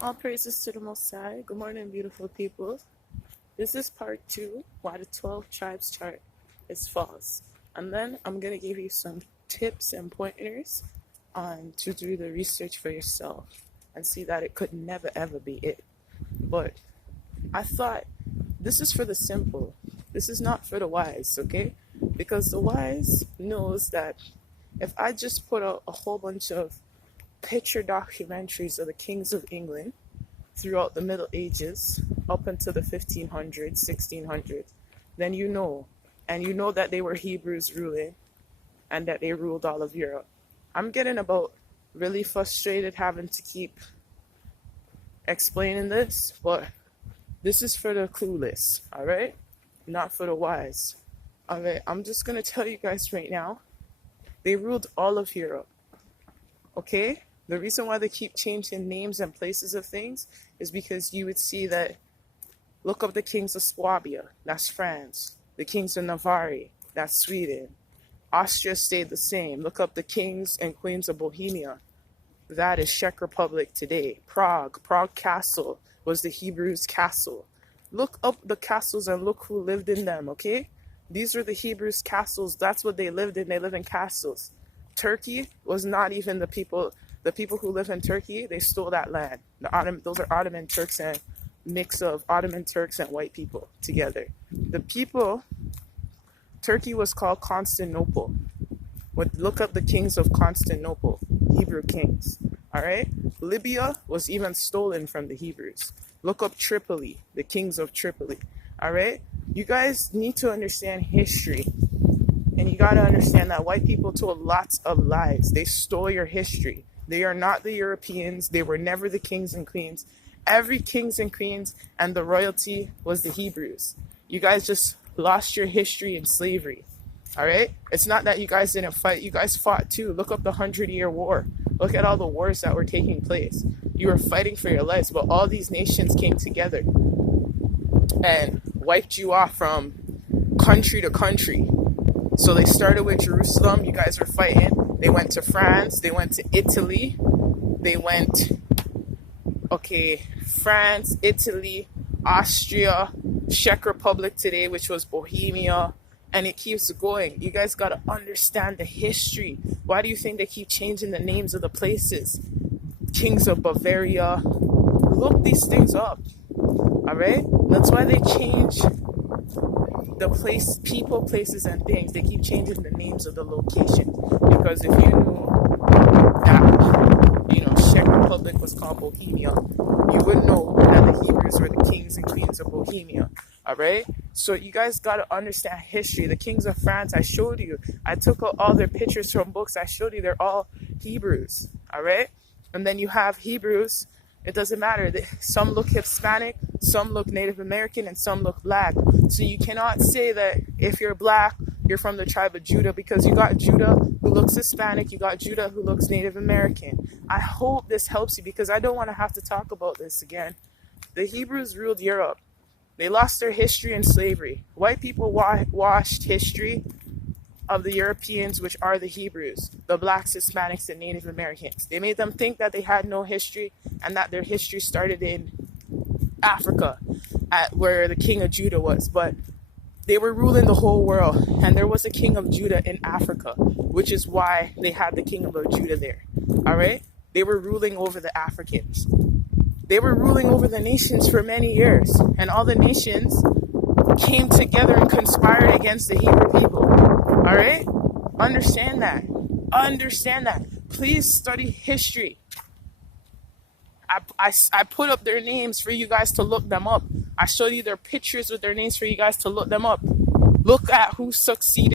All praises to the Most High. Good morning, beautiful people. This is part 2, why the 12 tribes chart is false. And then I'm going to give you some tips and pointers on to do the research for yourself and see that it could never ever be it. But I thought this is for the simple. This is not for the wise, okay? Because the wise knows that if I just put out a whole bunch of picture documentaries of the kings of England throughout the Middle Ages up until the 1500s, 1600s, then you know. And you know that they were Hebrews ruling and that they ruled all of Europe. I'm getting about really frustrated having to keep explaining this, but this is for the clueless, all right? Not for the wise. All right, I'm just going to tell you guys right now, they ruled all of Europe, okay? The reason why they keep changing names and places of things is because you would see that, look up the kings of Swabia, that's France. The kings of Navarre, that's Sweden. Austria stayed the same. Look up the kings and queens of Bohemia. That is Czech Republic today. Prague Castle was the Hebrews' castle. Look up the castles and look who lived in them, okay? These are the Hebrews' castles. That's what they lived in. They live in castles. Turkey was not even the people who live in Turkey, they stole that land. Those are Ottoman Turks and mix of Ottoman Turks and white people together. Turkey was called Constantinople. Look up the kings of Constantinople, Hebrew kings. All right? Libya was even stolen from the Hebrews. Look up Tripoli, the kings of Tripoli. All right? You guys need to understand history. And you got to understand that white people told lots of lies. They stole your history. They are not the Europeans. They were never the kings and queens. Every kings and queens and the royalty was the Hebrews. You guys just lost your history in slavery. All right? It's not that you guys didn't fight. You guys fought too. Look up the 100-Year War. Look at all the wars that were taking place. You were fighting for your lives, but all these nations came together and wiped you off from country to country. So they started with Jerusalem. You guys were fighting. They went to France. They went to Italy. France, Italy, Austria, Czech Republic today, which was Bohemia. And it keeps going. You guys got to understand the history. Why do you think they keep changing the names of the places? Kings of Bavaria. Look these things up. All right? That's why they change the place, people, places, and things. They keep changing the names of the locations. Because if you know that, Czech Republic was called Bohemia, you would know that the Hebrews were the kings and queens of Bohemia. All right? So you guys got to understand history. The kings of France, I showed you. I took out all their pictures from books. I showed you they're all Hebrews. All right? And then you have Hebrews. It doesn't matter. Some look Hispanic, some look Native American, and some look black. So you cannot say that if you're black, you're from the tribe of Judah, because you got Judah who looks Hispanic, you got Judah who looks Native American. I hope this helps you because I don't want to have to talk about this again. The Hebrews ruled Europe. They lost their history in slavery. White people washed history of the Europeans, which are the Hebrews, the blacks, Hispanics, and Native Americans. They made them think that they had no history and that their history started in Africa, where the king of Judah was. But they were ruling the whole world, and there was a king of Judah in Africa, which is why they had the king of Judah there. All right? They were ruling over the Africans. They were ruling over the nations for many years, and all the nations came together and conspired against the Hebrew people. All right? Understand that. Understand that. Please study history. I put up their names for you guys to look them up. I showed you their pictures with their names for you guys to look them up. Look at who succeeded.